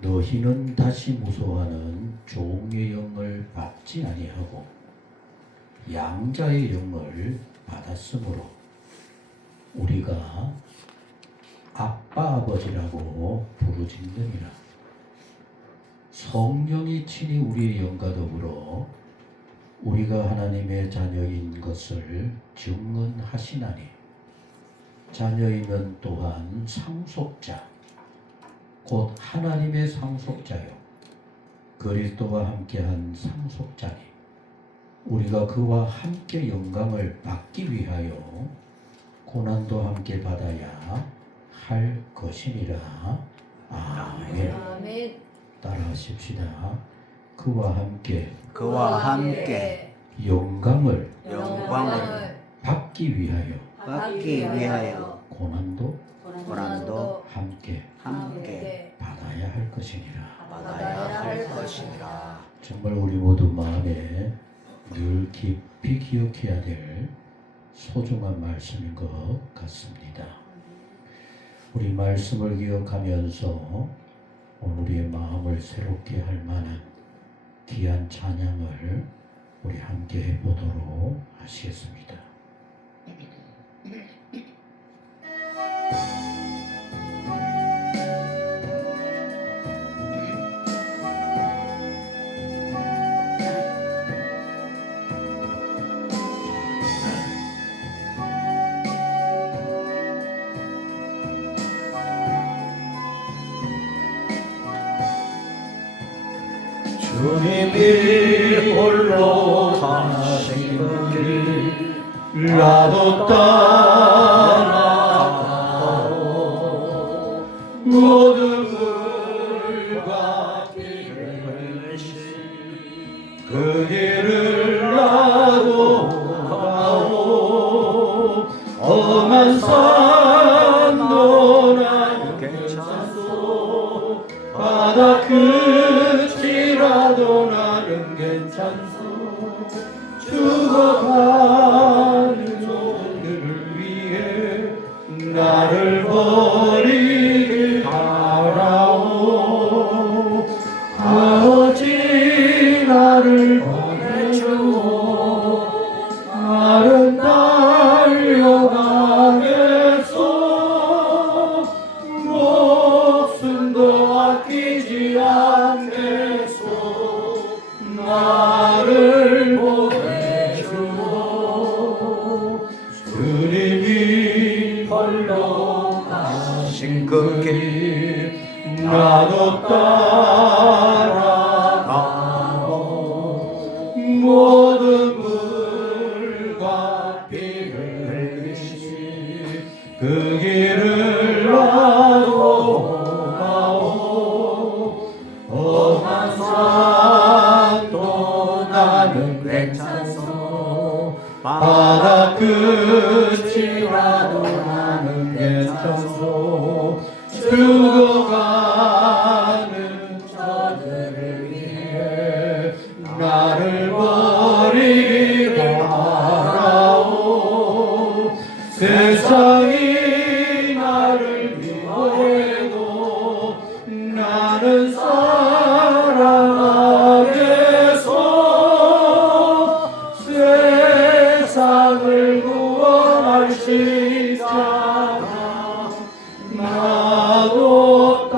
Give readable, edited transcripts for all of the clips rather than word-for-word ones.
너희는 다시 무소하는 종의 영을 받지 아니하고 양자의 영을 받았으므로 우리가 아빠 아버지라고 부르짖느니라. 성령이 친히 우리의 영과 더불어 우리가 하나님의 자녀인 것을 증언하시나니 자녀이면 또한 상속자 곧 하나님의 상속자요 그리스도와 함께한 상속자니 우리가 그와 함께 영광을 받기 위하여 고난도 함께 받아야 할 것이니라. 아멘. 따라하십시다. 그와 함께 영광을 받기 위하여 고난도 함께 받아야 할 것이니라. 정말 우리 모두 마음에 늘 깊이 기억해야 될 소중한 말씀인 것 같습니다. 우리 말씀을 기억하면서 오늘 우리의 마음을 새롭게 할 만한 귀한 찬양을 우리 함께 해보도록 하시겠습니다. 주님이 홀로 가신 길 나도 따라가고 모든 물과 길을 그 길을 나도 가고 험한 산도 나는 괜찮소 바다 끝이라도 나는 괜찮소 죽어가는 종들을 위해 나를 버리게 하라오 아버지 나를 보내주오 나는 달려가겠소 목숨도 아끼지 않겠소 나를 보내주오 주님이 홀로 가신 그 길 나도 따라가고 모든 물과 비를 흘리시 그 길을 나도 가오 험한 산도 나는 괜찮소 바다 끝이라도 나는 괜찮소 죽어가는 저들을 위해 나를 버리게 하라오 세상이 나를 미워해도 나는 사랑하겠소 세상을 구원할 십자가 나도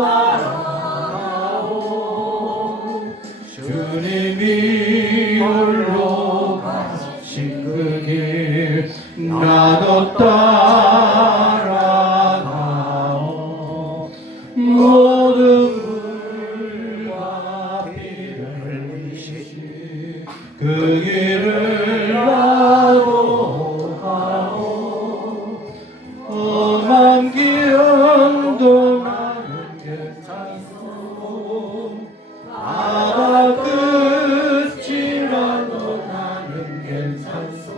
따라가오 주님이 홀로 가신 그 길 나도 따라가오 모든 물과 비를 흘리시 그 길을 나도 가오 험한 기운도 나는 괜찮소 바다 끝이라도 나는 괜찮소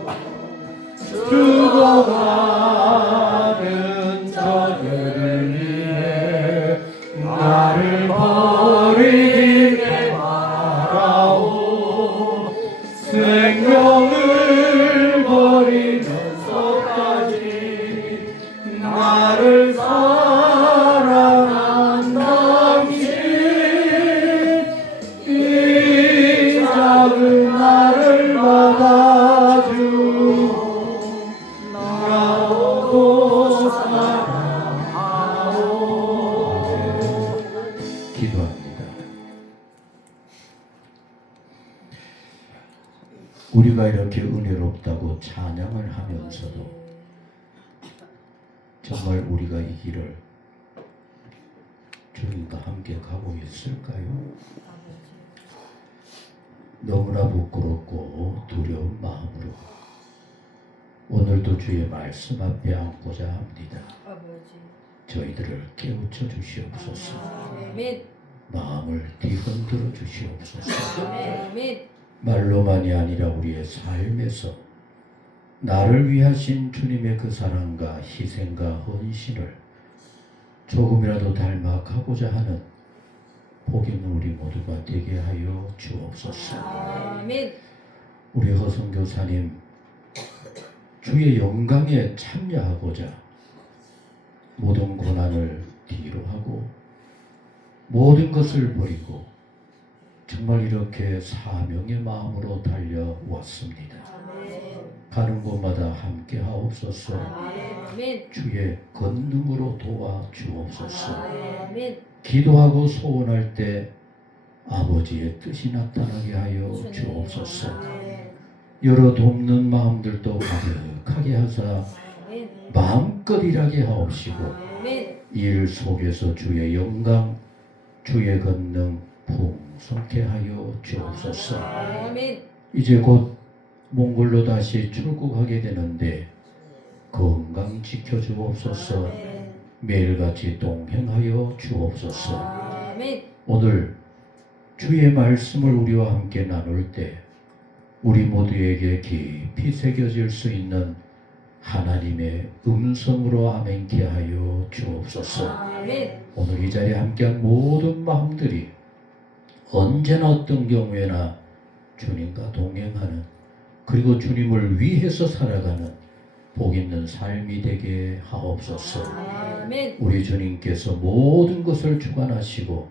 죽어가는 저들을 위해 기도합니다. 우리가 이렇게 은혜롭다고 찬양을 하면서도 정말 우리가 이 길을 주님과 함께 가고 있을까요? 너무나 부끄럽고 두려운 마음으로 오늘도 주의 말씀 앞에 앉고자 합니다. 저희들을 깨우쳐 주시옵소서. 마음을 뒤흔들어 주시옵소서. 말로만이 아니라 우리의 삶에서 나를 위하신 주님의 그 사랑과 희생과 헌신을 조금이라도 닮아가고자 하는 복 있는 우리 모두가 되게 하여 주옵소서. 우리 허성교사님 주의 영광에 참여하고자 모든 고난을 뒤로 하고 모든 것을 버리고 정말 이렇게 사명의 마음으로 달려왔습니다. 가는 곳마다 함께 하옵소서. 주의 권능으로 도와 주옵소서. 기도하고 소원할 때 아버지의 뜻이 나타나게 하여 주옵소서. 여러 돕는 마음들도 가득하게 하사 마음껏 일하게 하옵시고 일 속에서 주의 영광, 주의 권능 풍성케 하여 주옵소서. 이제 곧 몽골로 다시 출국하게 되는데 건강 지켜주옵소서. 매일같이 동행하여 주옵소서. 오늘 주의 말씀을 우리와 함께 나눌 때 우리 모두에게 깊이 새겨질 수 있는 하나님의 음성으로 아멘케 하여 주옵소서. 오늘 이 자리에 함께한 모든 마음들이 언제나 어떤 경우에나 주님과 동행하는 그리고 주님을 위해서 살아가는 복 있는 삶이 되게 하옵소서. 우리 주님께서 모든 것을 주관하시고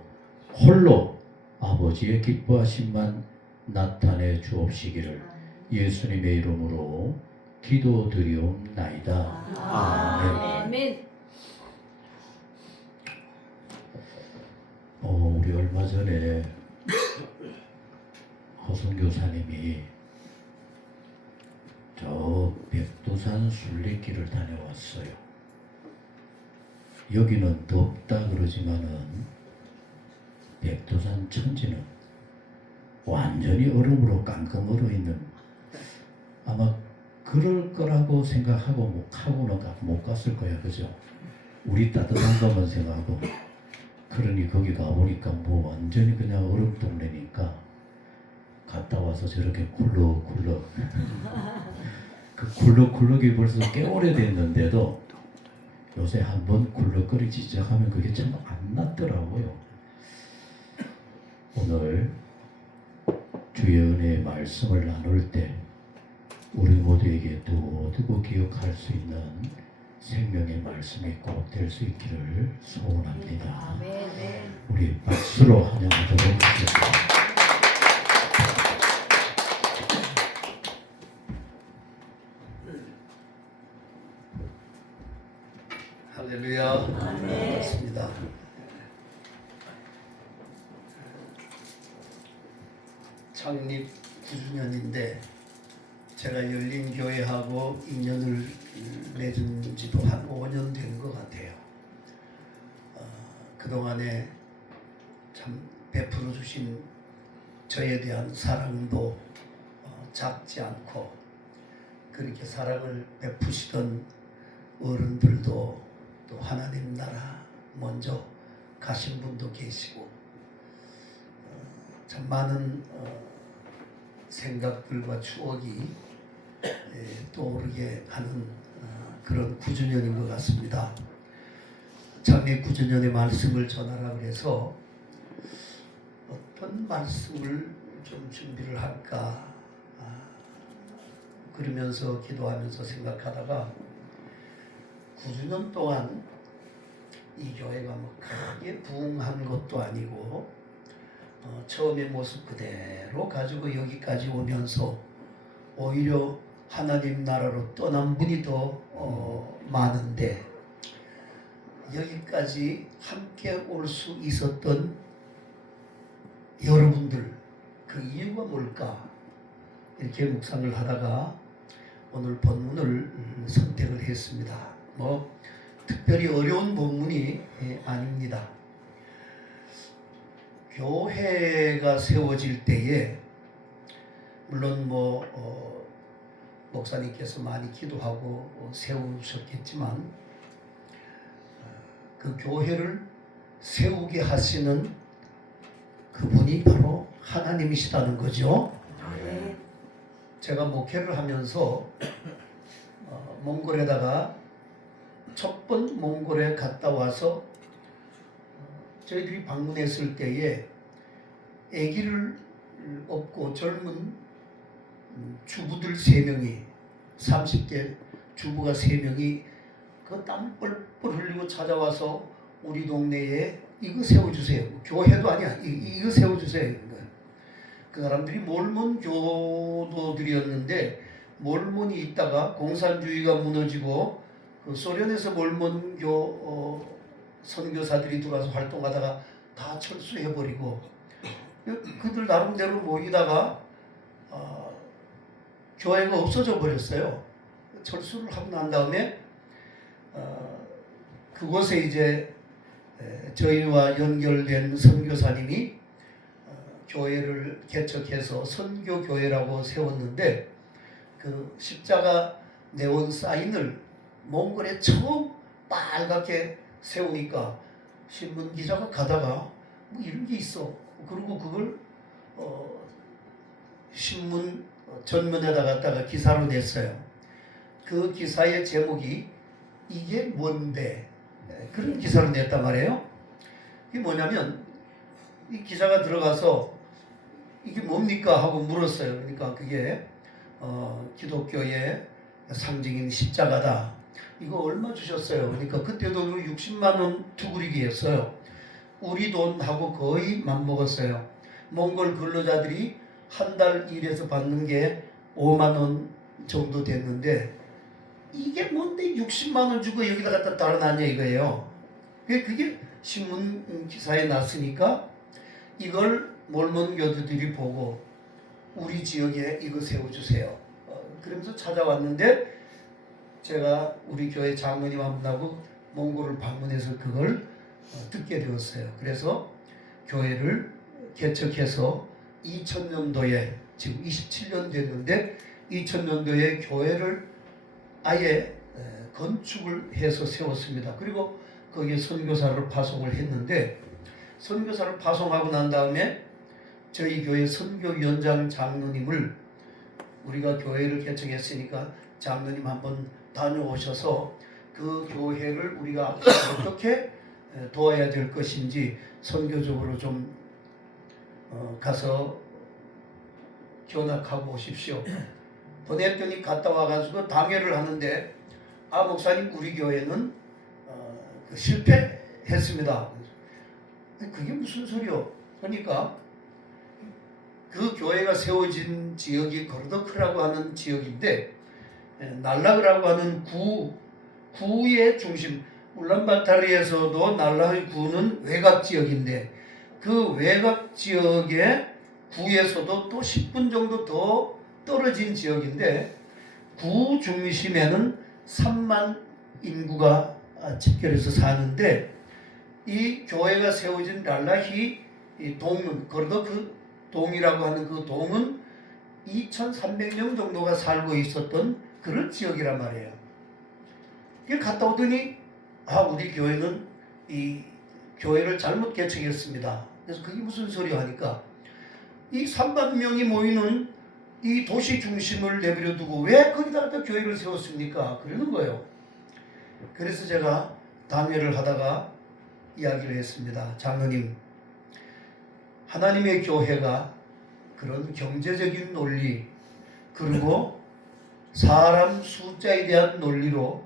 홀로 아버지의 기뻐하심만 나타내 주옵시기를 예수님의 이름으로 기도드리옵나이다. 아멘. 우리 얼마 전에 허성교사님이 저 백두산 순례길을 다녀왔어요. 여기는 덥다 그러지만은 백두산 천지는 완전히 얼음으로 깡깡 얼어 있는, 아마 그럴 거라고 생각하고 하고는 못 갔을 거야, 그죠? 우리 따뜻한 것만 생각하고. 그러니 거기 가보니까 뭐 완전히 그냥 얼음 동네니까 갔다 와서 저렇게 굴럭굴럭 그 굴럭굴럭이 벌써 꽤 오래됐는데도 요새 한번 굴럭거리기 시작하면 그게 참 안 낫더라고요. 오늘 주의 은혜의 말씀을 나눌 때 우리 모두에게 두고 기억할 수 있는 생명의 말씀이 꼭 될 수 있기를 소원합니다. 우리 박수로 환영하도록 하겠습니다. 할렐루야. 반갑습니다. 창립 9주년인데 제가 열린교회하고 인연을 맺은 지도 한 5년 된 것 같아요. 그동안에 참 베풀어 주신 저에 대한 사랑도 작지 않고 그렇게 사랑을 베푸시던 어른들도 또 하나님 나라 먼저 가신 분도 계시고 참 많은 생각들과 추억이 떠오르게 하는 그런 9주년인 것 같습니다. 장례 9주년의 말씀을 전하라 그래서 어떤 말씀을 좀 준비를 할까 그러면서 기도하면서 생각하다가 9주년 동안 이 교회가 뭐 크게 부흥한 것도 아니고 처음의 모습 그대로 가지고 여기까지 오면서 오히려 하나님 나라로 떠난 분이 더 많은데 여기까지 함께 올 수 있었던 여러분들 그 이유가 뭘까? 이렇게 묵상을 하다가 오늘 본문을 선택을 했습니다. 뭐 특별히 어려운 본문이 아닙니다. 교회가 세워질 때에 물론 목사님께서 많이 기도하고 세우셨겠지만 그 교회를 세우게 하시는 그분이 바로 하나님이시다는 거죠. 제가 목회를 하면서 몽골에다가 첫 번 몽골에 갔다 와서 저희들이 방문했을 때에 아기를 업고 젊은 주부들 3명이 30대 주부가 3명이 그 땀 뻘뻘 흘리고 찾아와서 우리 동네에 이거 세워주세요. 교회도 아니야. 이거 세워주세요. 그 사람들이 몰몬 교도들이었는데 몰몬이 있다가 공산주의가 무너지고 그 소련에서 몰몬교 선교사들이 들어와서 활동하다가 다 철수해버리고 그들 나름대로 모이다가 교회가 없어져 버렸어요. 철수를 하고 난 다음에 그곳에 이제 저희와 연결된 선교사님이 교회를 개척해서 선교교회라고 세웠는데 그 십자가 네온 사인을 몽골에 처음 빨갛게 세우니까 신문 기자가 가다가 뭐 이런 게 있어. 그리고 그걸 신문 전면에다 갖다가 기사로 냈어요. 그 기사의 제목이 이게 뭔데? 그런 기사를 냈단 말이에요. 이게 뭐냐면 이 기자가 들어가서 이게 뭡니까 하고 물었어요. 그러니까 그게 기독교의 상징인 십자가다. 이거 얼마 주셨어요? 그러니까 그때 돈으로 60만 원 투구리기였어요. 우리 돈하고 거의 맞먹었어요. 몽골 근로자들이 한 달 일해서 받는 게 5만 원 정도 됐는데 이게 뭔데 60만 원 주고 여기다 갖다 달아놨냐 이거예요. 그게 신문 기사에 났으니까 이걸 몰몬 교도들이 보고 우리 지역에 이거 세워주세요. 그러면서 찾아왔는데 제가 우리 교회 장로님 한 분하고 몽골을 방문해서 그걸 듣게 되었어요. 그래서 교회를 개척해서 2000년도에 지금 27년 됐는데 2000년도에 교회를 아예 건축을 해서 세웠습니다. 그리고 거기에 선교사를 파송을 했는데 선교사를 파송하고 난 다음에 저희 교회 선교위원장 장로님을 우리가 교회를 개척했으니까 장로님 한번 다녀오셔서 그 교회를 우리가 앞으로 어떻게 도와야 될 것인지 선교적으로 좀 가서 견학하고 오십시오. 보냈더니 갔다 와가지고 당회를 하는데 목사님 우리 교회는 실패했습니다. 그게 무슨 소리요? 그러니까 그 교회가 세워진 지역이 거르도크라고 하는 지역인데 날라그라고 하는 구의 중심 울란바타르에서도 날라의 구는 외곽 지역인데 그 외곽 지역의 구에서도 또 10분 정도 더 떨어진 지역인데 구 중심에는 3만 인구가 집결해서 사는데 이 교회가 세워진 랄라히 동은 거르도크 동이라고 하는 그 동은 2,300명 정도가 살고 있었던 그런 지역이란 말이에요. 이게 갔다 오더니 우리 교회는 이 교회를 잘못 개척했습니다. 그래서 그게 무슨 소리 하니까 이 3만 명이 모이는 이 도시 중심을 내버려 두고 왜 거기다 교회를 세웠습니까? 그러는 거예요. 그래서 제가 당회를 하다가 이야기를 했습니다. 장로님, 하나님의 교회가 그런 경제적인 논리 그리고 사람 숫자에 대한 논리로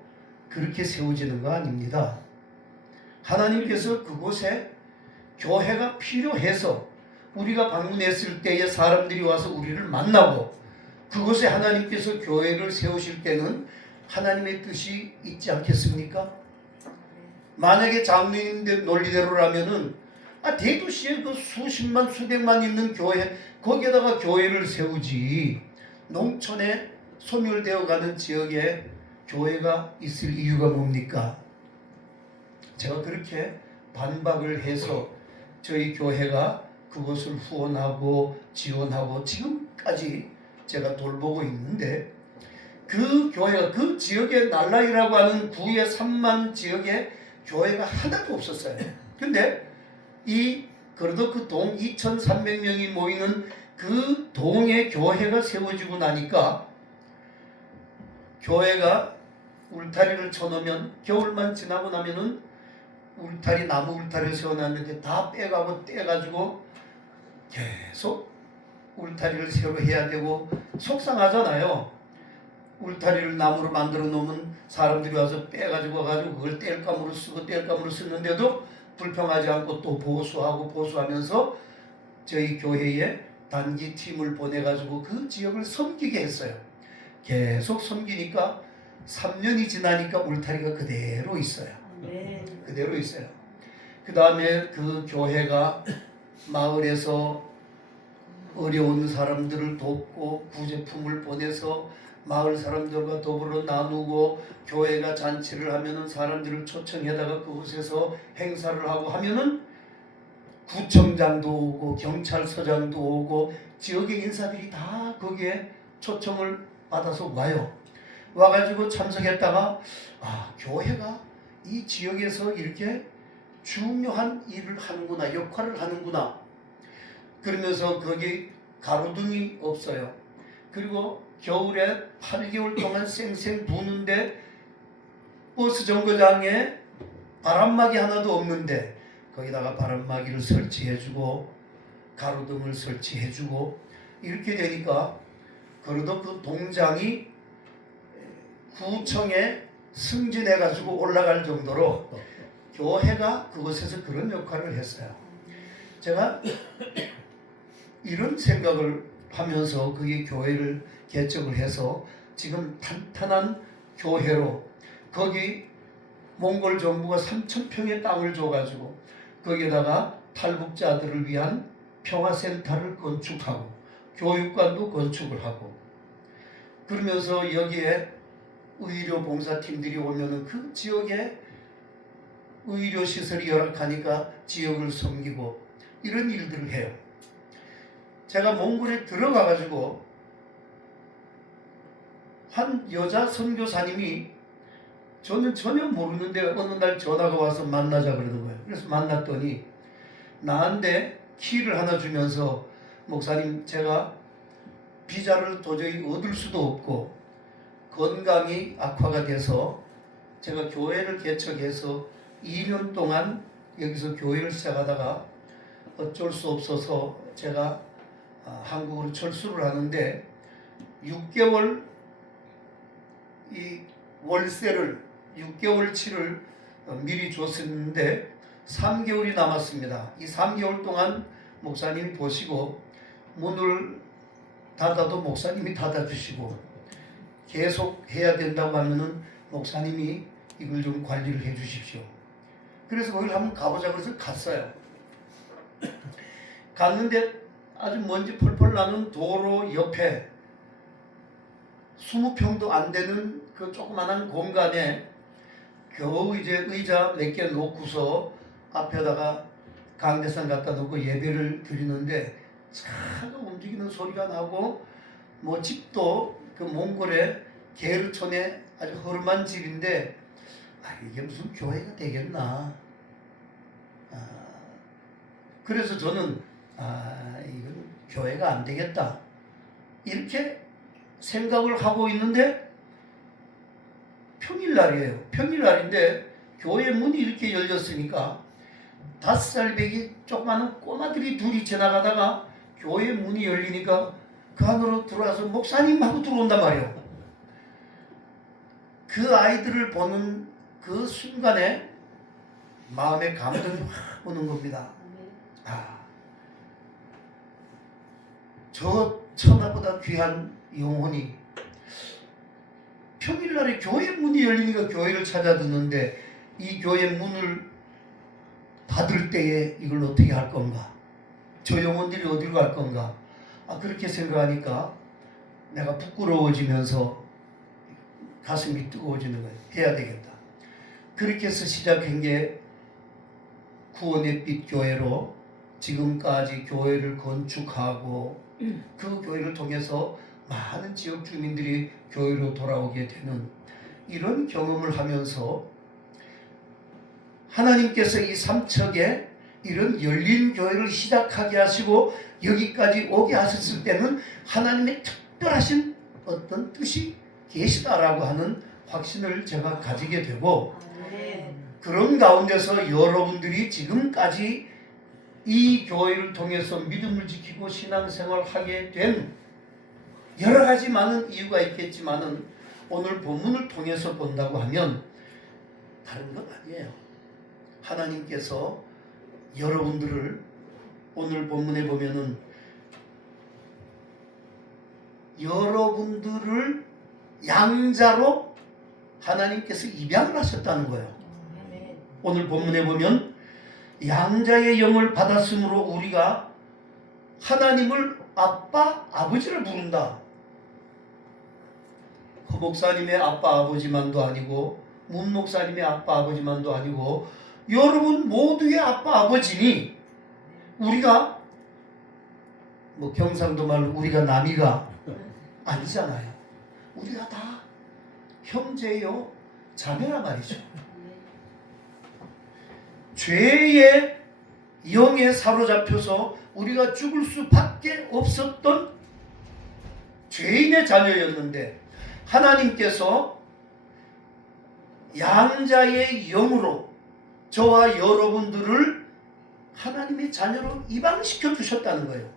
그렇게 세워지는 거 아닙니다. 하나님께서 그곳에 교회가 필요해서 우리가 방문했을 때에 사람들이 와서 우리를 만나고 그곳에 하나님께서 교회를 세우실 때는 하나님의 뜻이 있지 않겠습니까? 만약에 장로님들 논리대로라면은 대도시에 그 수십만 수백만 있는 교회 거기에다가 교회를 세우지 농촌에 소멸되어가는 지역에 교회가 있을 이유가 뭡니까? 제가 그렇게 반박을 해서 저희 교회가 그것을 후원하고 지원하고 지금까지 제가 돌보고 있는데 그 교회가 그 지역에 날라이라고 하는 구의 3만 지역에 교회가 하나도 없었어요. 근데 그래도 그 동 2,300명이 모이는 그 동에 교회가 세워지고 나니까 교회가 울타리를 쳐놓으면 겨울만 지나고 나면은 울타리 나무 울타리를 세워놨는데 다 빼가고 떼가지고 계속 울타리를 새로 해야 되고 속상하잖아요. 울타리를 나무로 만들어 놓으면 사람들이 와서 빼가지고 와가지고 그걸 땔감으로 쓰고 땔감으로 쓰는데도 불평하지 않고 또 보수하면서 저희 교회에 단기 팀을 보내가지고 그 지역을 섬기게 했어요. 계속 섬기니까 3년이 지나니까 울타리가 그대로 있어요. 네. 그대로 있어요. 그 다음에 그 교회가 마을에서 어려운 사람들을 돕고 구제품을 보내서 마을 사람들과 더불어 나누고 교회가 잔치를 하면은 사람들을 초청해다가 그곳에서 행사를 하고 하면은 구청장도 오고 경찰서장도 오고 지역의 인사들이 다 거기에 초청을 받아서 와요. 와가지고 참석했다가 교회가 이 지역에서 이렇게 중요한 일을 하는구나, 역할을 하는구나. 그러면서 거기 가로등이 없어요. 그리고 겨울에 8개월 동안 쌩쌩 부는데 버스 정거장에 바람막이 하나도 없는데 거기다가 바람막이를 설치해주고 가로등을 설치해주고 이렇게 되니까 그래도 그 동장이 구청에 승진해가지고 올라갈 정도로 교회가 그곳에서 그런 역할을 했어요. 제가 이런 생각을 하면서 그게 교회를 개척을 해서 지금 탄탄한 교회로 거기 몽골 정부가 3,000평의 땅을 줘가지고 거기에다가 탈북자들을 위한 평화센터를 건축하고 교육관도 건축을 하고 그러면서 여기에 의료 봉사팀들이 오면은 그 지역에 의료시설이 열악하니까 지역을 섬기고 이런 일들을 해요. 제가 몽골에 들어가가지고 한 여자 선교사님이 저는 전혀 모르는데 어느 날 전화가 와서 만나자 그러는 거예요. 그래서 만났더니 나한테 키를 하나 주면서 목사님 제가 비자를 도저히 얻을 수도 없고 건강이 악화가 돼서 제가 교회를 개척해서 2년 동안 여기서 교회를 시작하다가 어쩔 수 없어서 제가 한국으로 철수를 하는데 6개월 이 월세를 6개월치를 미리 줬었는데 3개월이 남았습니다. 이 3개월 동안 목사님이 보시고 문을 닫아도 목사님이 닫아주시고 계속 해야 된다고 하면은 목사님이 이걸 좀 관리를 해 주십시오. 그래서 거기를 한번 가보자 그래서 갔어요. 갔는데 아주 먼지 펄펄 나는 도로 옆에 20평도 안 되는 그 조그만한 공간에 겨우 이제 의자 몇 개 놓고서 앞에다가 강대상 갖다 놓고 예배를 드리는데 차가 움직이는 소리가 나고 뭐 집도 그 몽골의 게르촌에 아주 허름한 집인데 이게 무슨 교회가 되겠나. 그래서 저는 이건 교회가 안 되겠다 이렇게 생각을 하고 있는데 평일날이에요. 평일날인데 교회 문이 이렇게 열렸으니까 5살 배기 조그마한 꼬마들이 둘이 지나가다가 교회 문이 열리니까 그 안으로 들어와서 목사님 하고 들어온단 말이에요. 그 아이들을 보는 그 순간에 마음에 감동이 확 오는 겁니다. 저 천하보다 귀한 영혼이 평일날에 교회 문이 열리니까 교회를 찾아듣는데 이 교회 문을 받을 때에 이걸 어떻게 할 건가? 저 영혼들이 어디로 갈 건가? 그렇게 생각하니까 내가 부끄러워지면서 가슴이 뜨거워지는 거예요. 해야 되겠다. 그렇게 해서 시작한 게 구원의 빛 교회로 지금까지 교회를 건축하고 그 교회를 통해서 많은 지역 주민들이 교회로 돌아오게 되는 이런 경험을 하면서 하나님께서 이 삼척에 이런 열린 교회를 시작하게 하시고 여기까지 오게 하셨을 때는 하나님의 특별하신 어떤 뜻이 계시다라고 하는 확신을 제가 가지게 되고, 그런 가운데서 여러분들이 지금까지 이 교회를 통해서 믿음을 지키고 신앙생활을 하게 된 여러 가지 많은 이유가 있겠지만은 오늘 본문을 통해서 본다고 하면 다른 건 아니에요. 하나님께서 여러분들을 오늘 본문에 보면은 여러분들을 양자로 하나님께서 입양을 하셨다는 거예요. 오늘 본문에 보면 양자의 영을 받았으므로 우리가 하나님을 아빠, 아버지를 부른다. 그 목사님의 아빠, 아버지만도 아니고 문 목사님의 아빠, 아버지만도 아니고 여러분 모두의 아빠, 아버지니 우리가 뭐 경상도 말로 우리가 남이가 아니잖아요. 우리가 다 형제요 자매란 말이죠. 죄의 영에 사로잡혀서 우리가 죽을 수밖에 없었던 죄인의 자녀였는데 하나님께서 양자의 영으로 저와 여러분들을 하나님의 자녀로 입양시켜 주셨다는 거예요.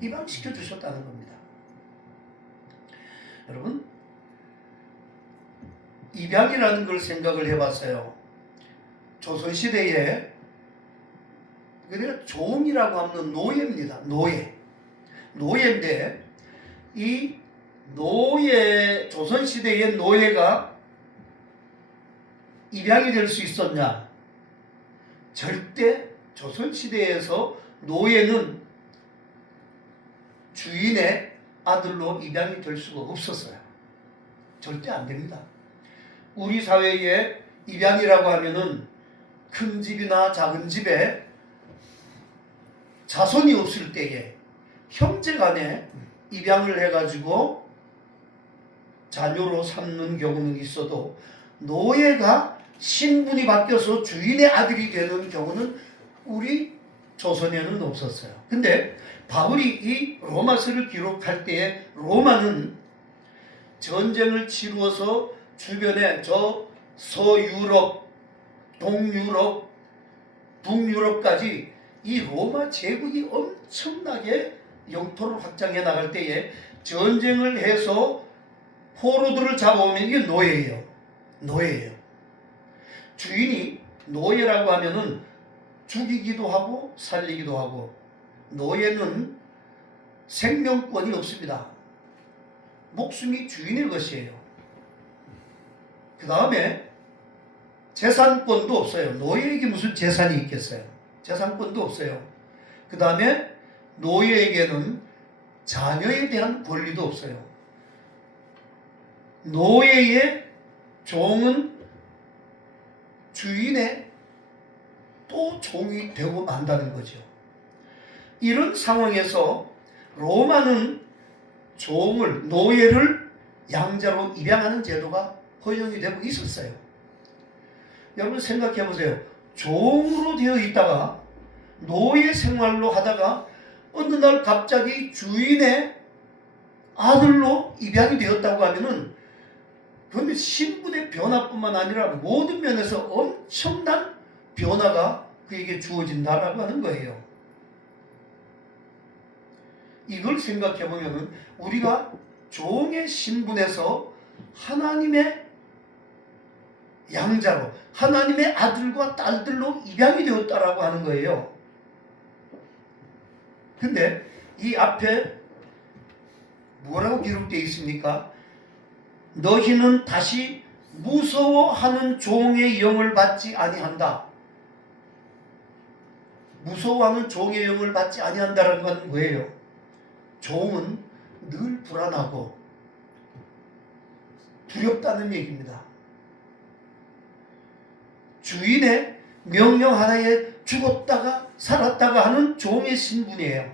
입양시켜 주셨다는 겁니다. 여러분, 입양이라는 걸 생각을 해봤어요. 조선시대에 그러니까 종이라고 하면 노예입니다. 노예인데 이 노예, 조선시대의 노예가 입양이 될 수 있었냐? 절대 조선시대에서 노예는 주인의 아들로 입양이 될 수가 없었어요. 절대 안 됩니다. 우리 사회에 입양이라고 하면은 큰 집이나 작은 집에 자손이 없을 때에 형제간에 입양을 해가지고 자녀로 삼는 경우는 있어도 노예가 신분이 바뀌어서 주인의 아들이 되는 경우는 우리 조선에는 없었어요. 근데 바울이 이 로마서를 기록할 때에 로마는 전쟁을 치루어서 주변에 저 서유럽, 동유럽, 북유럽까지 이 로마 제국이 엄청나게 영토를 확장해 나갈 때에 전쟁을 해서 포로들을 잡아오면 이게 노예예요. 노예예요. 주인이 노예라고 하면은 죽이기도 하고 살리기도 하고, 노예는 생명권이 없습니다. 목숨이 주인의 것이에요. 그 다음에 재산권도 없어요. 노예에게 무슨 재산이 있겠어요? 재산권도 없어요. 그 다음에 노예에게는 자녀에 대한 권리도 없어요. 노예의 종은 주인의 또 종이 되고 만다는 거죠. 이런 상황에서 로마는 종을, 노예를 양자로 입양하는 제도가 허용이 되고 있었어요. 여러분 생각해 보세요. 종으로 되어 있다가 노예 생활로 하다가 어느 날 갑자기 주인의 아들로 입양이 되었다고 하면은 그런데 신분의 변화뿐만 아니라 모든 면에서 엄청난 변화가 그에게 주어진다라고 하는 거예요. 이걸 생각해 보면은 우리가 종의 신분에서 하나님의 양자로, 하나님의 아들과 딸들로 입양이 되었다라고 하는 거예요. 근데 이 앞에 뭐라고 기록되어 있습니까? 너희는 다시 무서워하는 종의 영을 받지 아니한다. 무서워하는 종의 영을 받지 아니한다는 건 뭐예요? 종은 늘 불안하고 두렵다는 얘기입니다. 주인의 명령 하나에 죽었다가 살았다가 하는 종의 신분이에요.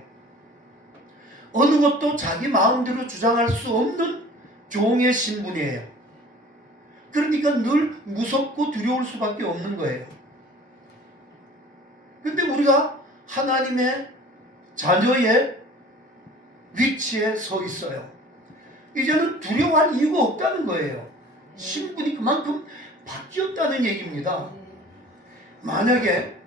어느 것도 자기 마음대로 주장할 수 없는 종의 신분이에요. 그러니까 늘 무섭고 두려울 수밖에 없는 거예요. 근데 우리가 하나님의 자녀의 위치에 서 있어요. 이제는 두려워할 이유가 없다는 거예요. 신분이 그만큼 바뀌었다는 얘기입니다. 만약에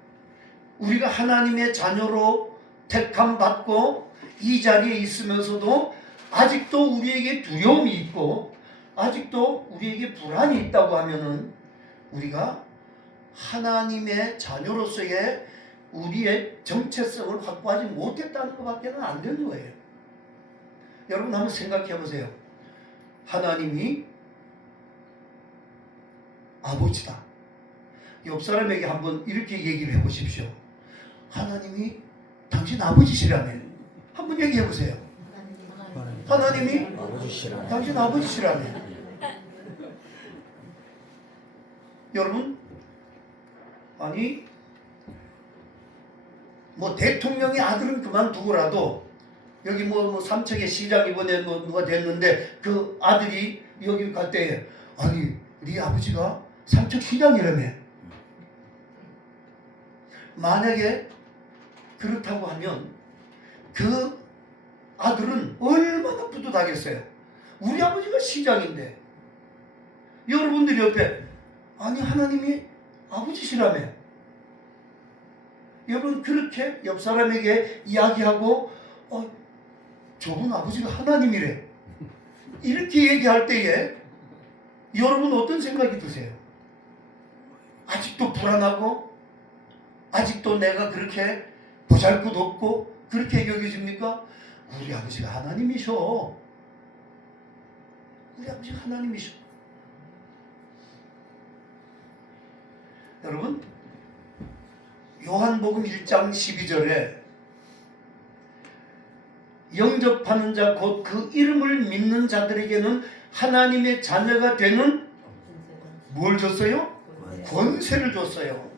우리가 하나님의 자녀로 택함 받고 이 자리에 있으면서도 아직도 우리에게 두려움이 있고 아직도 우리에게 불안이 있다고 하면은 우리가 하나님의 자녀로서의 우리의 정체성을 확보하지 못했다는 것밖에는 안 되는 거예요. 여러분 한번 생각해 보세요. 하나님이 아버지다. 옆 사람에게 한번 이렇게 얘기를 해 보십시오. 하나님이 당신 아버지시라며. 한번 얘기해 보세요. 하나님이 당신 아버지시라며. 여러분, 아니 뭐 대통령의 아들은 그만두고라도 여기 뭐 삼척의 시장 이번에 뭐 누가 됐는데 그 아들이 여기 갈 때 아니 네 아버지가 삼척 시장이라며. 만약에 그렇다고 하면 그 아들은 얼마나 뿌듯하겠어요. 우리 아버지가 시장인데. 여러분들 옆에 아니 하나님이 아버지시라며. 여러분 그렇게 옆 사람에게 이야기하고 저분 아버지가 하나님이래. 이렇게 얘기할 때에 여러분 어떤 생각이 드세요? 아직도 불안하고 아직도 내가 그렇게 보잘것없고 그렇게 여겨집니까? 우리 아버지가 하나님이셔. 우리 아버지가 하나님이셔. 여러분 요한복음 1장 12절에 영접하는 자 곧 그 이름을 믿는 자들에게는 하나님의 자녀가 되는 뭘 줬어요? 권세를 줬어요.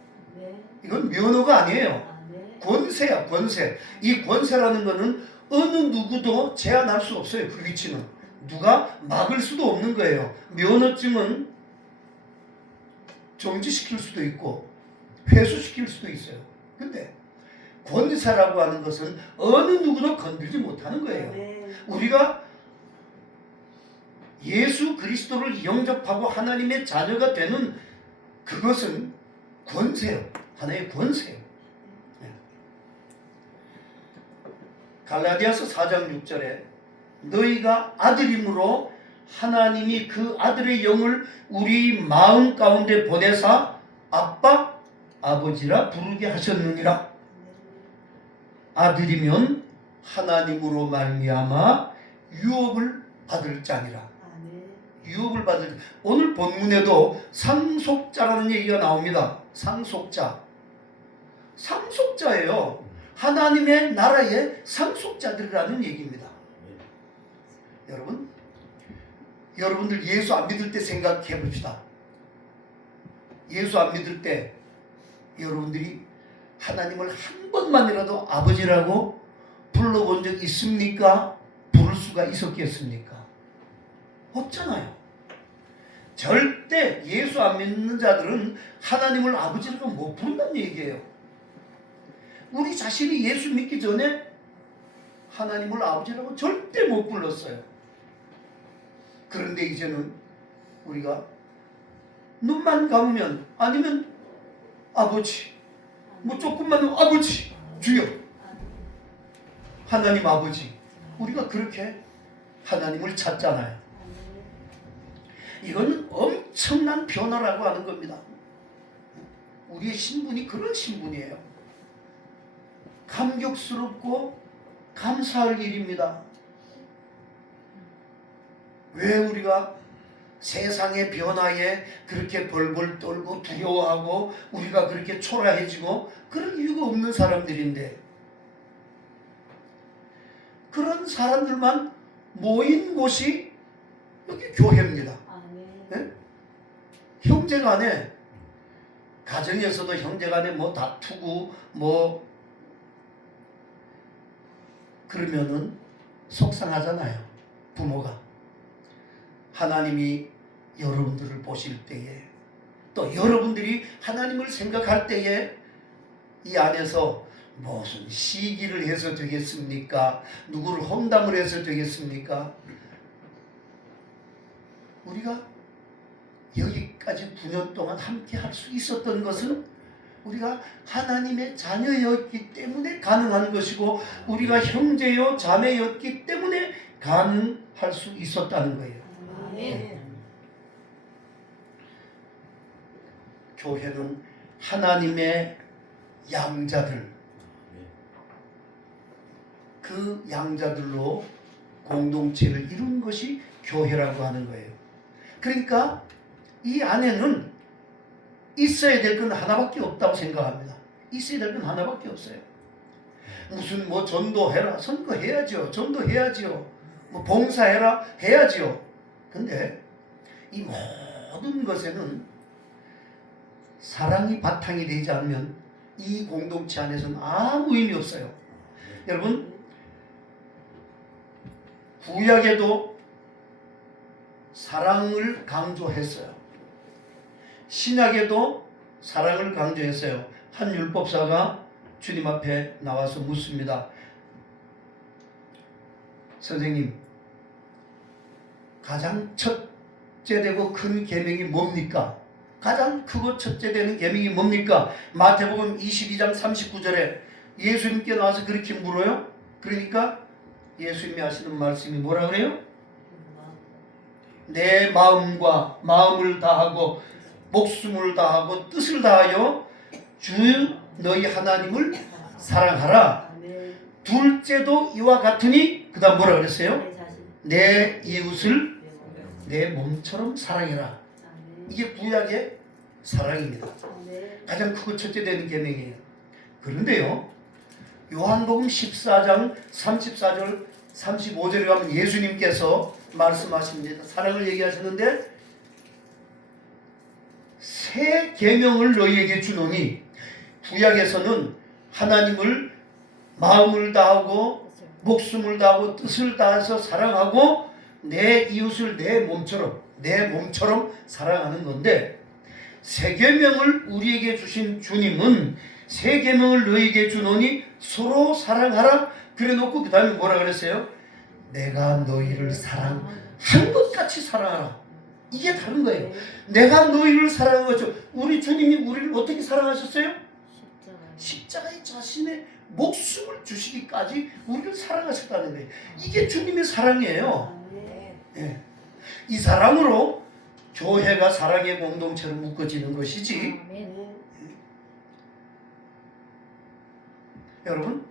이건 면허가 아니에요. 권세야, 권세. 이 권세라는 것은 어느 누구도 제한할 수 없어요. 그 위치는. 누가 막을 수도 없는 거예요. 면허증은 정지시킬 수도 있고 회수시킬 수도 있어요. 근데 권세라고 하는 것은 어느 누구도 건들지 못하는 거예요. 우리가 예수 그리스도를 영접하고 하나님의 자녀가 되는 그것은 권세요. 하나의 권세요. 갈라디아서 4장 6절에 너희가 아들임으로 하나님이 그 아들의 영을 우리 마음 가운데 보내사 아빠 아버지라 부르게 하셨느니라. 아들이면 하나님으로 말미암아 유업을 받을 자니라. 유업을 받을 자. 오늘 본문에도 상속자라는 얘기가 나옵니다. 상속자. 상속자예요. 하나님의 나라의 상속자들이라는 얘기입니다. 여러분, 여러분들 예수 안 믿을 때 생각해 봅시다. 예수 안 믿을 때 여러분들이 하나님을 한 번만이라도 아버지라고 불러본 적 있습니까? 부를 수가 있었겠습니까? 없잖아요. 절대 예수 안 믿는 자들은 하나님을 아버지라고 못 부른다는 얘기예요. 우리 자신이 예수 믿기 전에 하나님을 아버지라고 절대 못 불렀어요. 그런데 이제는 우리가 눈만 감으면 아니면 아버지, 뭐 조금만 아버지, 주여, 하나님 아버지, 우리가 그렇게 하나님을 찾잖아요. 이거는 엄청난 변화라고 하는 겁니다. 우리의 신분이 그런 신분이에요. 감격스럽고 감사할 일입니다. 왜 우리가 세상의 변화에 그렇게 벌벌 떨고 두려워하고 우리가 그렇게 초라해지고 그럴 이유가 없는 사람들인데, 그런 사람들만 모인 곳이 여기 교회입니다. 네? 형제간에, 가정에서도 형제간에 뭐 다투고 뭐 그러면은 속상하잖아요. 부모가. 하나님이 여러분들을 보실 때에, 또 여러분들이 하나님을 생각할 때에 이 안에서 무슨 시기를 해서 되겠습니까? 누구를 험담을 해서 되겠습니까? 우리가 여기까지 9년 동안 함께 할 수 있었던 것은 우리가 하나님의 자녀였기 때문에 가능한 것이고, 우리가 형제요 자매였기 때문에 가능할 수 있었다는 거예요. 아멘. 교회는 하나님의 양자들, 그 양자들로 공동체를 이룬 것이 교회라고 하는 거예요. 그러니까 이 안에는 있어야 될 건 하나밖에 없다고 생각합니다. 있어야 될 건 하나밖에 없어요. 무슨 뭐 전도해라, 선거해야죠. 전도해야죠. 뭐 봉사해라, 해야죠. 근데 이 모든 것에는 사랑이 바탕이 되지 않으면 이 공동체 안에서는 아무 의미 없어요. 여러분, 구약에도 사랑을 강조했어요. 신약에도 사랑을 강조했어요. 한 율법사가 주님 앞에 나와서 묻습니다. 선생님, 가장 첫째 되고 큰 계명이 뭡니까? 가장 크고 첫째 되는 계명이 뭡니까? 마태복음 22장 39절에 예수님께 나와서 그렇게 물어요. 그러니까 예수님이 하시는 말씀이 뭐라 그래요? 내 마음과 마음을 다하고 목숨을 다하고 뜻을 다하여 주 너희 하나님을 사랑하라. 둘째도 이와 같으니, 그 다음 뭐라 그랬어요? 내 이웃을 내 몸처럼 사랑해라. 이게 구약의 사랑입니다. 가장 크고 첫째 되는 계명이에요. 그런데요, 요한복음 14장 34절 35절에 가면 예수님께서 말씀하십니다. 사랑을 얘기하시는데, 새 계명을 너희에게 주노니, 구약에서는 하나님을 마음을 다하고 목숨을 다하고 뜻을 다해서 사랑하고 내 이웃을 내 몸처럼 사랑하는 건데, 새 계명을 우리에게 주신 주님은 새 계명을 너희에게 주노니 서로 사랑하라 그래놓고 그 다음에 뭐라 그랬어요? 내가 너희를 사랑한 것 같이 사랑하라. 이게 다른 거예요. 내가 너희를 사랑한 거죠. 우리 주님이 우리를 어떻게 사랑하셨어요? 십자가에 자신의 목숨을 주시기까지 우리를 사랑하셨다는 거예요. 이게 주님의 사랑이에요. 예. 이 사랑으로 교회가 사랑의 공동체로 묶어지는 것이지. 여러분,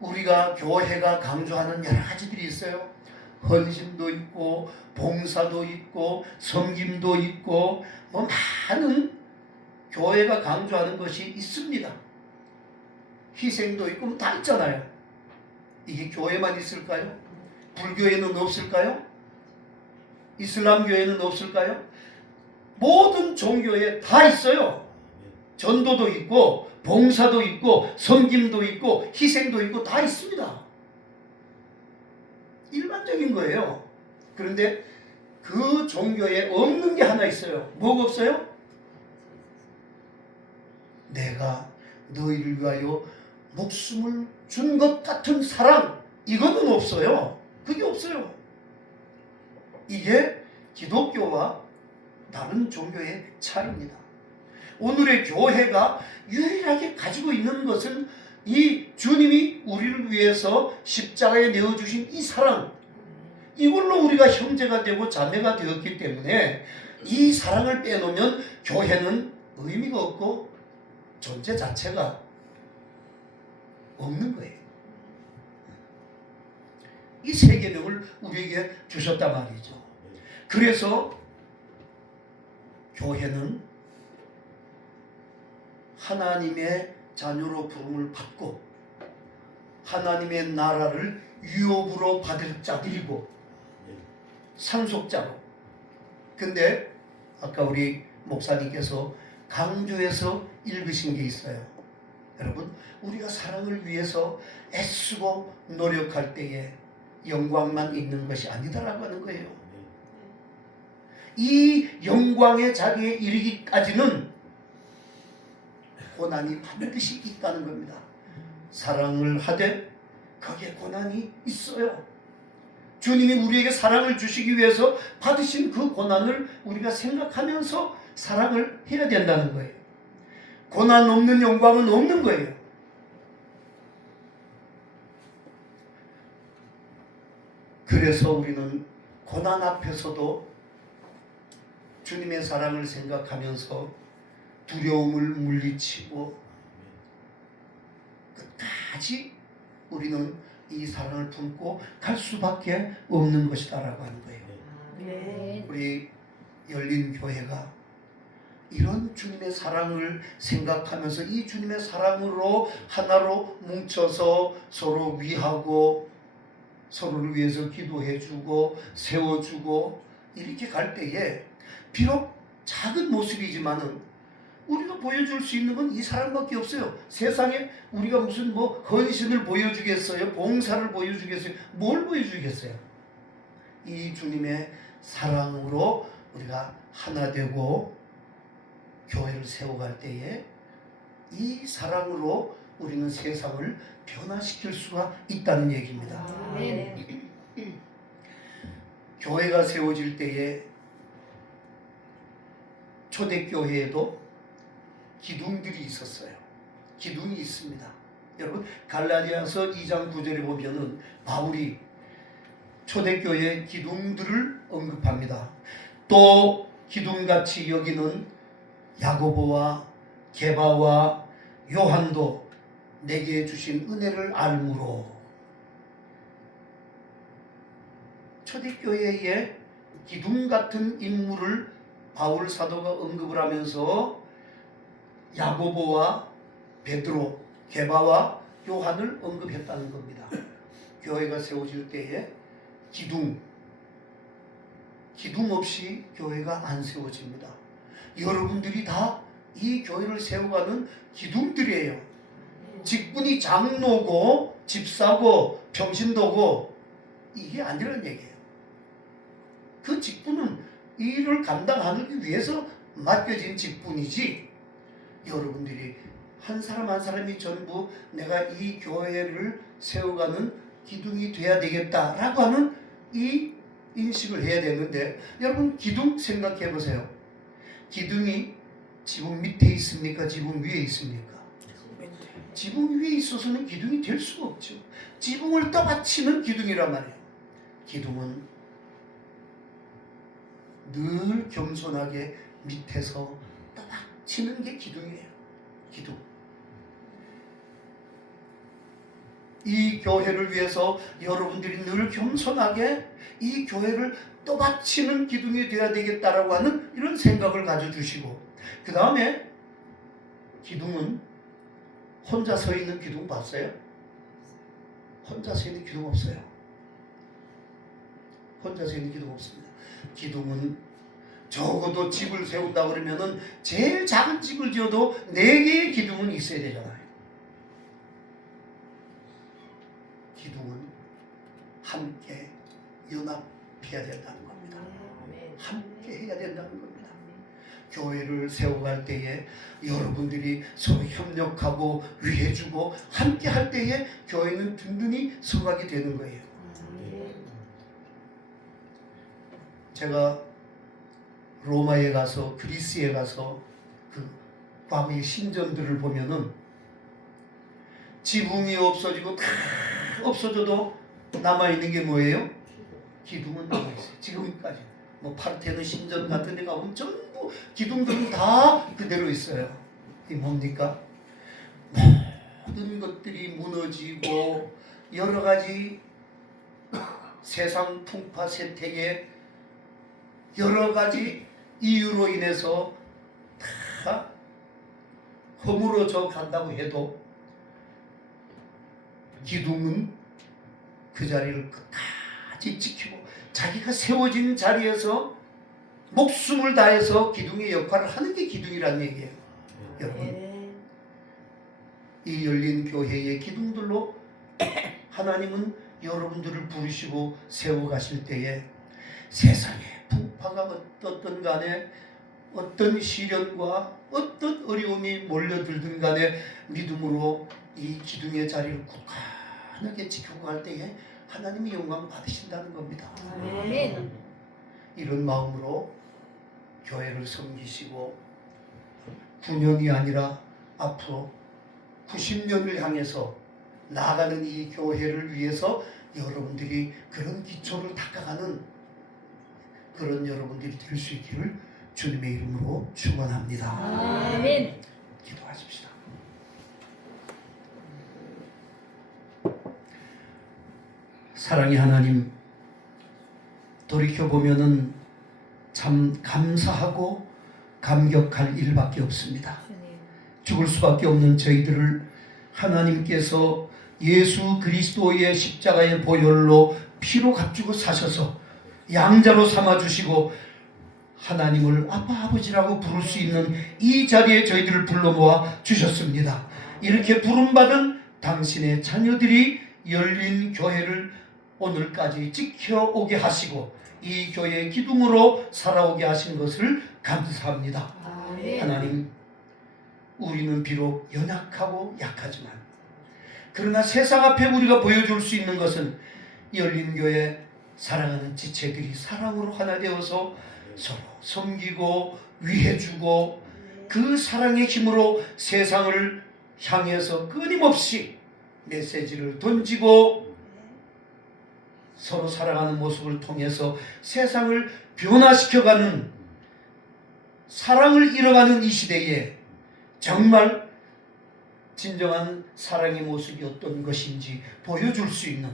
우리가 교회가 강조하는 여러 가지들이 있어요. 헌신도 있고 봉사도 있고 섬김도 있고 뭐 많은 교회가 강조하는 것이 있습니다. 희생도 있고 뭐 다 있잖아요. 이게 교회만 있을까요? 불교에는 없을까요? 이슬람 교회는 없을까요? 모든 종교에 다 있어요. 전도도 있고 봉사도 있고 섬김도 있고 희생도 있고 다 있습니다. 일반적인 거예요. 그런데 그 종교에 없는 게 하나 있어요. 뭐가 없어요? 내가 너희를 위하여 목숨을 준 것 같은 사랑, 이거는 없어요. 그게 없어요. 이게 기독교와 다른 종교의 차이입니다. 오늘의 교회가 유일하게 가지고 있는 것은 이 주님이 우리를 위해서 십자가에 내어주신 이 사랑, 이걸로 우리가 형제가 되고 자매가 되었기 때문에 이 사랑을 빼놓으면 교회는 의미가 없고 존재 자체가 없는 거예요. 이 세 계명을 우리에게 주셨단 말이죠. 그래서 교회는 하나님의 자녀로 부름을 받고 하나님의 나라를 유업으로 받을 자들이고 상속자로. 근데 아까 우리 목사님께서 강조해서 읽으신 게 있어요. 여러분, 우리가 사랑을 위해서 애쓰고 노력할 때에 영광만 있는 것이 아니다라고 하는 거예요. 이 영광의 자리에 이르기까지는 고난이 반드시 있다는 겁니다. 사랑을 하되 거기에 고난이 있어요. 주님이 우리에게 사랑을 주시기 위해서 받으신 그 고난을 우리가 생각하면서 사랑을 해야 된다는 거예요. 고난 없는 영광은 없는 거예요. 그래서 우리는 고난 앞에서도 주님의 사랑을 생각하면서 두려움을 물리치고 끝까지 우리는 이 사랑을 품고 갈 수밖에 없는 것이다라고 하는 거예요. 네. 우리 열린 교회가 이런 주님의 사랑을 생각하면서 이 주님의 사랑으로 하나로 뭉쳐서 서로 위하고 서로를 위해서 기도해주고 세워주고 이렇게 갈 때에 비록 작은 모습이지만은 우리가 보여줄 수 있는 건 이 사랑밖에 없어요. 세상에 우리가 무슨 뭐 헌신을 보여주겠어요? 봉사를 보여주겠어요? 뭘 보여주겠어요? 이 주님의 사랑으로 우리가 하나 되고 교회를 세워갈 때에 이 사랑으로 우리는 세상을 변화시킬 수가 있다는 얘기입니다. 네. 교회가 세워질 때에 초대교회에도 기둥들이 있었어요. 기둥이 있습니다. 여러분, 갈라디아서 2장 9절에 보면은 바울이 초대교회의 기둥들을 언급합니다. 또 기둥같이 여기는 야고보와 게바와 요한도 내게 주신 은혜를 알므로. 초대교회의 기둥 같은 인물을 바울 사도가 언급을 하면서 야고보와 베드로, 게바와 요한을 언급했다는 겁니다. 교회가 세워질 때에 기둥 없이 교회가 안 세워집니다. 여러분들이 다 이 교회를 세워가는 기둥들이에요. 직분이 장로고 집사고 평신도고 이게 아니라는 얘기예요. 그 직분은 일을 감당하기 위해서 맡겨진 직분이지, 여러분들이 한 사람 한 사람이 전부 내가 이 교회를 세워가는 기둥이 돼야 되겠다라고 하는 이 인식을 해야 되는데, 여러분 기둥 생각해 보세요. 기둥이 지붕 밑에 있습니까? 지붕 위에 있습니까? 지붕 위에 있어서는 기둥이 될 수가 없죠. 지붕을 떠받치는 기둥이란 말이에요. 기둥은 늘 겸손하게 밑에서 떠받치는 게 기둥이에요. 기둥. 이 교회를 위해서 여러분들이 늘 겸손하게 이 교회를 떠받치는 기둥이 되어야 되겠다라고 하는 이런 생각을 가져주시고, 그 다음에 기둥은 혼자 서 있는 기둥 봤어요? 혼자 서 있는 기둥 없어요. 혼자 서 있는 기둥 없습니다. 기둥은 적어도 집을 세운다 그러면은 제일 작은 집을 지어도 4개의 기둥은 있어야 되잖아요. 기둥은 함께 연합해야 된다는 겁니다. 함께 해야 된다는 겁니다. 교회를 세워갈 때에 여러분들이 서로 협력하고 위해주고 함께 할 때에 교회는 든든히 서가게 되는 거예요. 제가 로마에 가서 그리스에 가서 그 과거의 신전들을 보면은 지붕이 없어지고 다 없어져도 남아있는 게 뭐예요? 기둥은 남아있어요. 지금까지 뭐 파르테논 신전 같은 데 가보면 전부 기둥들은 다 그대로 있어요. 이게 뭡니까? 모든 것들이 무너지고 여러 가지 세상 풍파 세태의 여러 가지 이유로 인해서 다 허물어져 간다고 해도 기둥은 그 자리를 끝까지 지키고 자기가 세워진 자리에서 목숨을 다해서 기둥의 역할을 하는 게 기둥이라는 얘기예요. 여러분, 이 열린 교회의 기둥들로 하나님은 여러분들을 부르시고 세워가실 때에 세상에 풍파가 어떻든 간에 어떤 시련과 어떤 어려움이 몰려들든 간에 믿음으로 이 기둥의 자리를 굳건하게 지키고 갈 때에 하나님이 영광 받으신다는 겁니다. 아멘. 이런 마음으로 교회를 섬기시고 9년이 아니라 앞으로 90년을 향해서 나아가는 이 교회를 위해서 여러분들이 그런 기초를 닦아가는 그런 여러분들이 될 수 있기를 주님의 이름으로 축원합니다. 아멘. 기도하십시다. 사랑의 하나님, 돌이켜보면은 참 감사하고 감격할 일밖에 없습니다. 죽을 수밖에 없는 저희들을 하나님께서 예수 그리스도의 십자가의 보혈로 피로 값주고 사셔서 양자로 삼아주시고 하나님을 아빠 아버지라고 부를 수 있는 이 자리에 저희들을 불러 모아 주셨습니다. 이렇게 부름받은 당신의 자녀들이 열린 교회를 오늘까지 지켜오게 하시고 이 교회의 기둥으로 살아오게 하신 것을 감사합니다. 아멘. 하나님, 우리는 비록 연약하고 약하지만 그러나 세상 앞에 우리가 보여줄 수 있는 것은 열린 교회 사랑하는 지체들이 사랑으로 하나 되어서 서로 섬기고 위해주고 그 사랑의 힘으로 세상을 향해서 끊임없이 메시지를 던지고 서로 사랑하는 모습을 통해서 세상을 변화시켜가는 사랑을 이뤄가는 이 시대에 정말 진정한 사랑의 모습이 어떤 것인지 보여줄 수 있는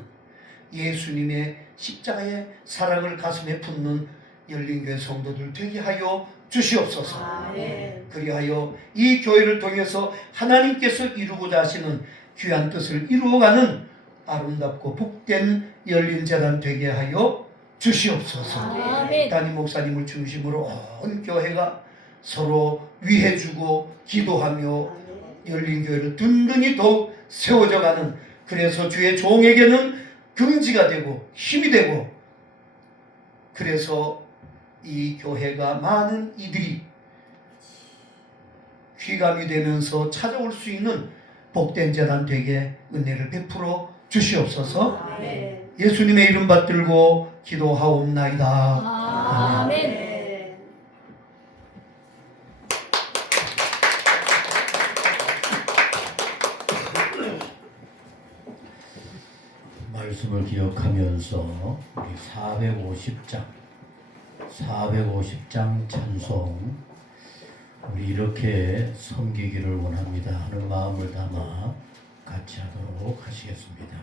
예수님의 십자가의 사랑을 가슴에 품는 열린교회 성도들 되게 하여 주시옵소서. 아멘. 그리하여 이 교회를 통해서 하나님께서 이루고자 하시는 귀한 뜻을 이루어가는 아름답고 복된 열린 재단 되게 하여 주시옵소서. 아멘. 담임 목사님을 중심으로 온 교회가 서로 위해주고 기도하며 열린 교회를 든든히 더욱 세워져가는, 그래서 주의 종에게는 긍지가 되고 힘이 되고, 그래서 이 교회가 많은 이들이 귀감이 되면서 찾아올 수 있는 복된 재단 되게 은혜를 베풀어 주시옵소서. 아멘. 예수님의 이름 받들고 기도하옵나이다. 아멘. 말씀을 기억하면서 우리 450장 찬송 우리 이렇게 섬기기를 원합니다 하는 마음을 담아 같이 하도록 하시겠습니다.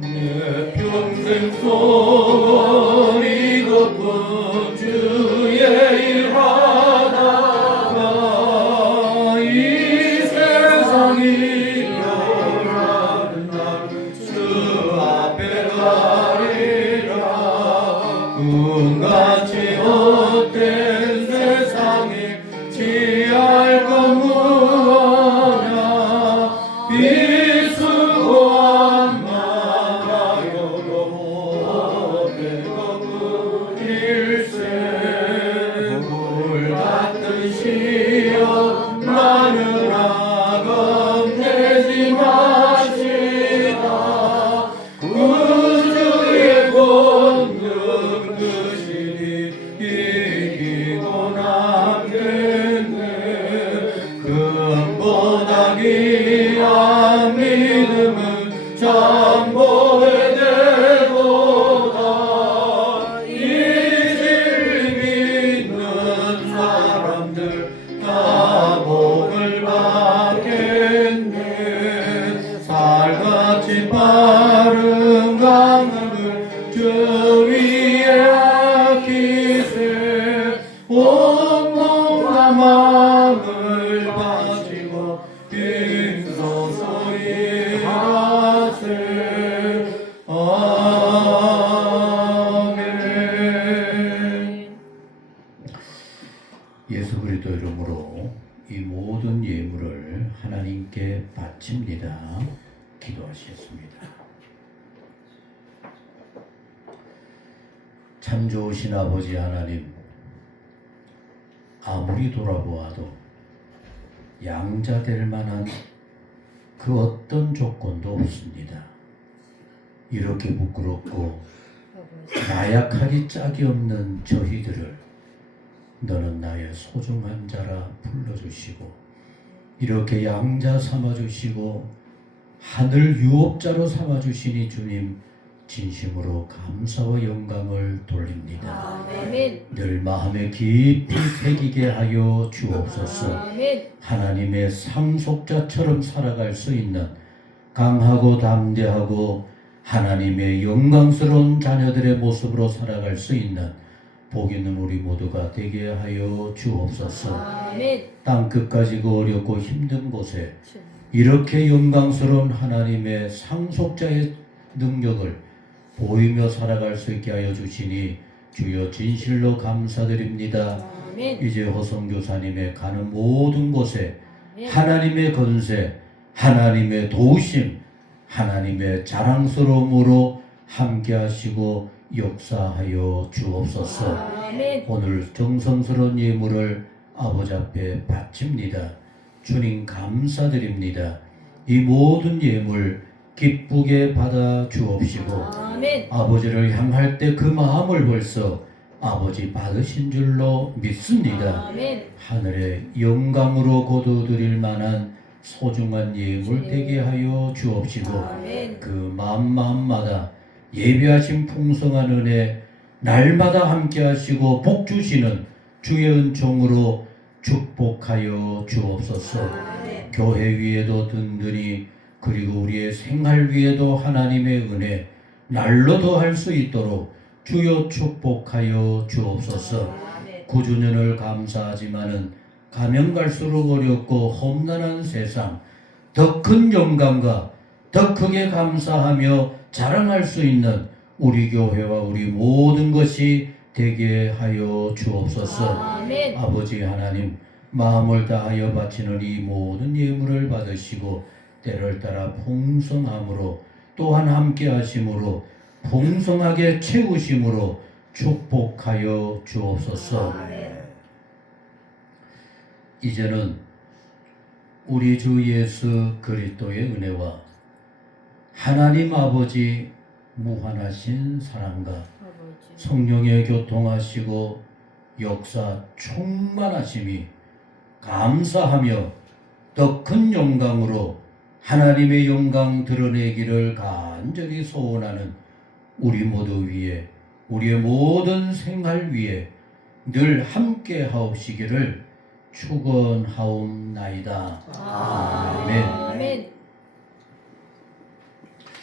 내 평생 소리 높은 주의 일하다가 이 세상이 변하는 날 주 앞에 가리라. 꿈같이 헛된 세상에 지할 것 무엇냐. 비수고한 마가요로 못된 사망을 가지고 빈소소리 하세. 아멘. 예수 그리스도 이름으로 이 모든 예물을 하나님께 바칩니다. 기도하시겠습니다. 참 좋으신 아버지 하나님, 아무리 돌아보아도 양자 될 만한 그 어떤 조건도 없습니다. 이렇게 부끄럽고 나약하기 짝이 없는 저희들을 너는 나의 소중한 자라 불러주시고 이렇게 양자 삼아주시고 하늘 유업자로 삼아주시니 주님 진심으로 감사와 영광을 돌립니다. 아멘. 늘 마음에 깊이 새기게 하여 주옵소서. 아멘. 하나님의 상속자처럼 살아갈 수 있는 강하고 담대하고 하나님의 영광스러운 자녀들의 모습으로 살아갈 수 있는 복 있는 우리 모두가 되게 하여 주옵소서. 아멘. 땅끝까지 그 어렵고 힘든 곳에 이렇게 영광스러운 하나님의 상속자의 능력을 보이며 살아갈 수 있게 하여 주시니 주여 진실로 감사드립니다. 아멘. 이제 허성 교사님의 가는 모든 곳에 아멘. 하나님의 건세, 하나님의 도우심, 하나님의 자랑스러움으로 함께 하시고 역사하여 주옵소서. 아멘. 오늘 정성스러운 예물을 아버지 앞에 바칩니다. 주님 감사드립니다. 이 모든 예물 기쁘게 받아 주옵시고 아멘. 아버지를 향할 때 그 마음을 벌써 아버지 받으신 줄로 믿습니다. 아멘. 하늘의 영광으로 거두드릴 만한 소중한 예물 되게 하여 주옵시고 아멘. 그 마음마다 예비하신 풍성한 은혜 날마다 함께 하시고 복 주시는 주의 은총으로 축복하여 주옵소서. 아멘. 교회 위에도 든든히 그리고 우리의 생활 위에도 하나님의 은혜 날로 더할 수 있도록 주여 축복하여 주옵소서. 아멘. 9주년을 감사하지만은 가면 갈수록 어렵고 험난한 세상 더 큰 영광과 더 크게 감사하며 자랑할 수 있는 우리 교회와 우리 모든 것이 되게 하여 주옵소서. 아멘. 아버지 하나님 마음을 다하여 바치는 이 모든 예물을 받으시고 때를 따라 풍성함으로 또한 함께 하심으로 풍성하게 채우심으로 축복하여 주옵소서. 이제는 우리 주 예수 그리스도의 은혜와 하나님 아버지 무한하신 사랑과 성령의 교통하시고 역사 충만하심이 감사하며 더 큰 영광으로 하나님의 영광 드러내기를 간절히 소원하는 우리 모두 위에 우리의 모든 생활 위에 늘 함께 하옵시기를 축원하옵나이다. 아멘. 아멘.